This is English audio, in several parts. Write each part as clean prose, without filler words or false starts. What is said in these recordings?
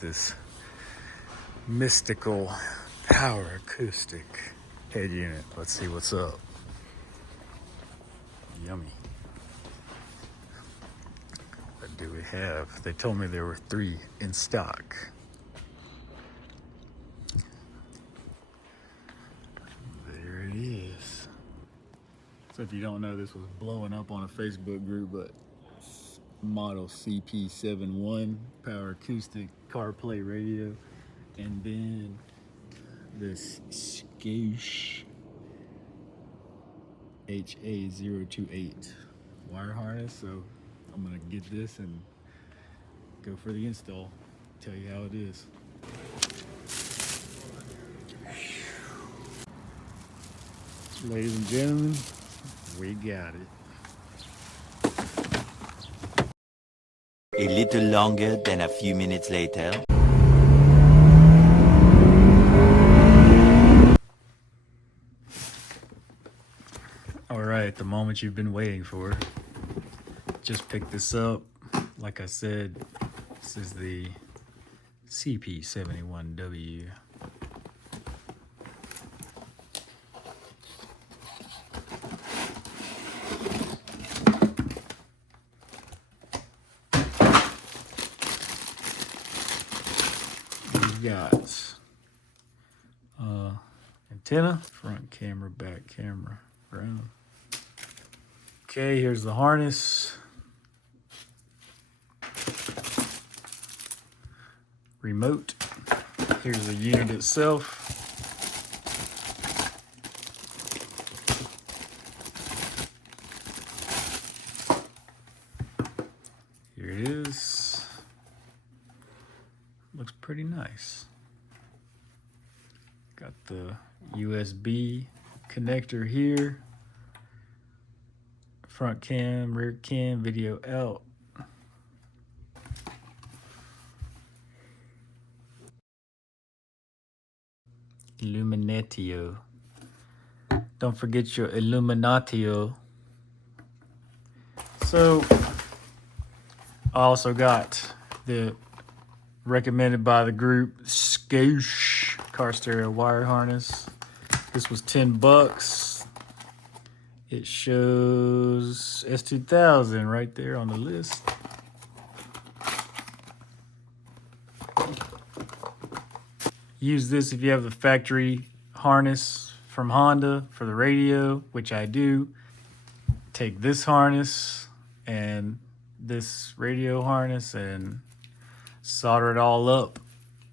This mystical Power Acoustik head unit. Let's see what's up. Yummy. What do we have? They told me there were 3 in stock. There it is. So if you don't know, this was blowing up on a Facebook group, but model CP-71 Power Acoustik CarPlay radio, and then this Skoosh HA028 wire harness. So I'm gonna get this and go for the install, tell you how it is. Ladies and gentlemen, we got it. A little longer than a few minutes later. All right, the moment you've been waiting for. Just picked this up. Like I said, this is the CP-71W. Got antenna, front camera, back camera, ground. Okay, here's the harness. Remote. Here's the unit itself. Here it is. Looks pretty nice. Got the USB connector here. Front cam, rear cam, video out. Illuminatio. Don't forget your Illuminatio. So, I also got the recommended by the group Skoosh car stereo wire harness. This was $10. It shows S2000 right there on the list. Use this if you have the factory harness from Honda for the radio, which I do. Take this harness and this radio harness and solder it all up,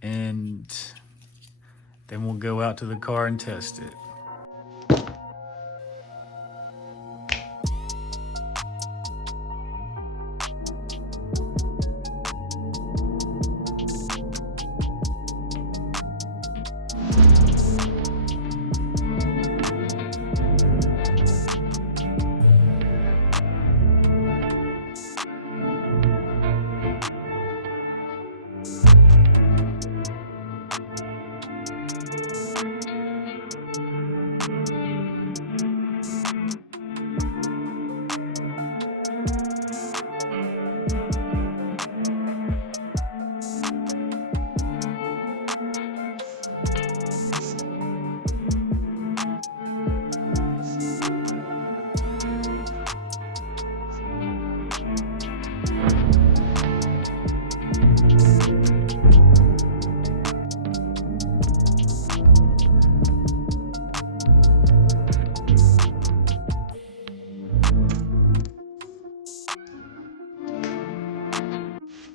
and then we'll go out to the car and test it.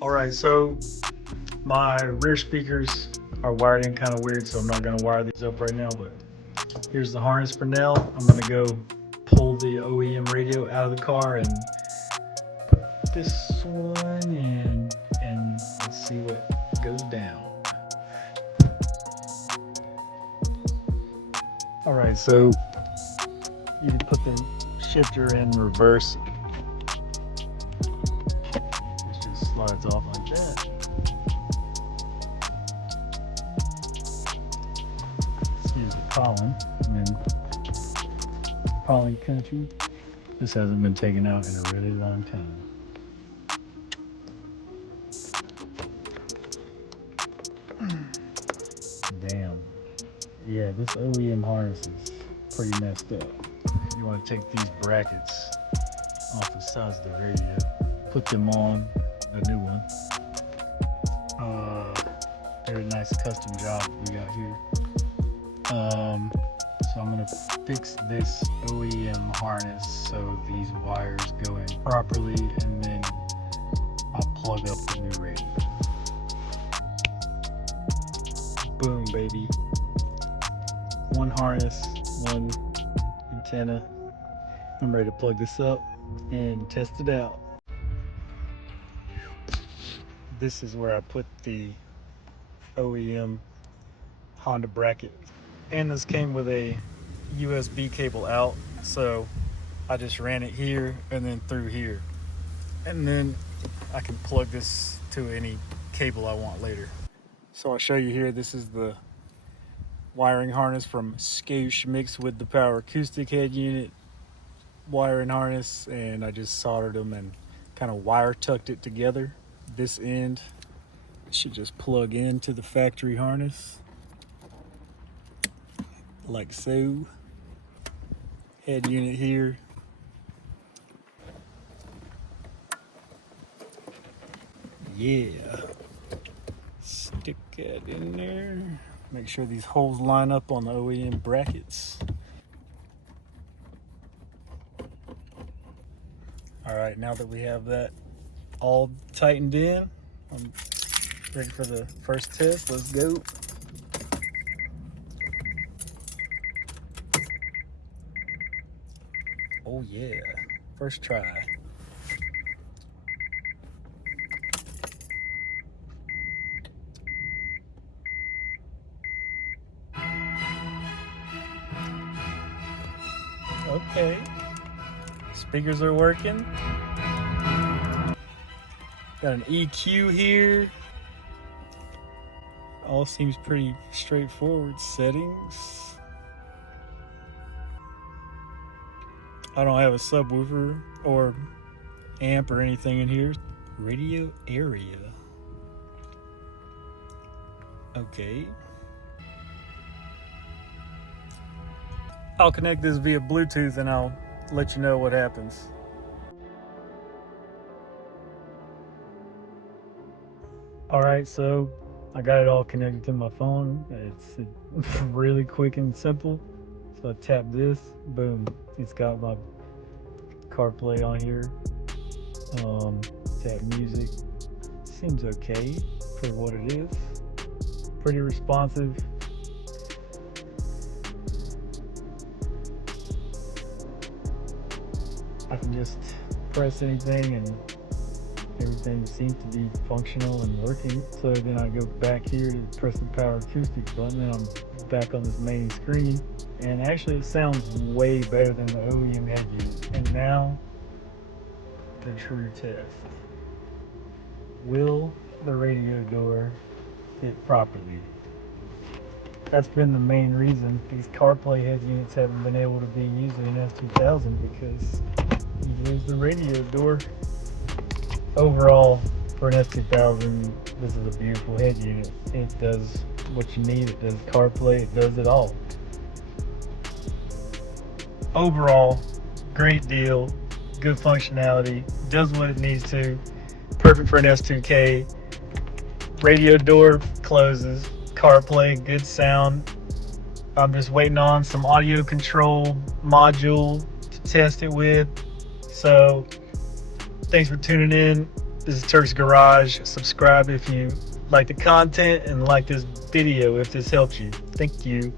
Alright, so my rear speakers are wired in kind of weird, so I'm not going to wire these up right now, but here's the harness for now. I'm going to go pull the OEM radio out of the car and put this one in, and let's see what goes down. Alright, so you put the shifter in reverse. It just slides off like that. pollen. And then pollen country. This hasn't been taken out in a really long time. Damn. Yeah, this OEM harness is pretty messed up. You want to take these brackets off the sides of the radio, put them on a new one. Very nice custom job we got here. So I'm gonna fix this OEM harness so these wires go in properly, and then I'll plug up the new radio. Boom, baby. One harness, one antenna. I'm ready to plug this up and test it out. This is where I put the OEM Honda bracket. And this came with a USB cable out, so I just ran it here and then through here. And then I can plug this to any cable I want later. So I'll show you here, this is the wiring harness from Scoosh mixed with the Power Acoustik head unit wiring harness, and I just soldered them and kind of wire tucked it together. This end should just plug into the factory harness like so. Head unit here. Yeah. Stick that in there. Make sure these holes line up on the OEM brackets. All right, now that we have that all tightened in, I'm ready for the first test. Let's go. Oh yeah, first try. Okay, speakers are working. Got an EQ here. All seems pretty straightforward. Settings. I don't have a subwoofer or amp or anything in here. Radio area. Okay. I'll connect this via Bluetooth and I'll let you know what happens. All right, so I got it all connected to my phone. It's really quick and simple. So I tap this, boom. It's got my CarPlay on here. Tap music. Seems okay for what it is. Pretty responsive. I can just press anything and everything seems to be functional and working. So then I go back here to press the Power Acoustik button and I'm back on this main screen. And actually it sounds way better than the OEM head unit. And now, the true test. Will the radio door fit properly? That's been the main reason these CarPlay head units haven't been able to be used in an S2000, because you use the radio door. Overall, for an S2000, this is a beautiful head unit. It does what you need. It does CarPlay. It does it all. Overall, great deal. Good functionality. Does what it needs to. Perfect for an S2K. Radio door closes. CarPlay, good sound. I'm just waiting on some audio control module to test it with. So, thanks for tuning in. This is Turk's Garage. Subscribe if you like the content and like this video if this helped you. Thank you.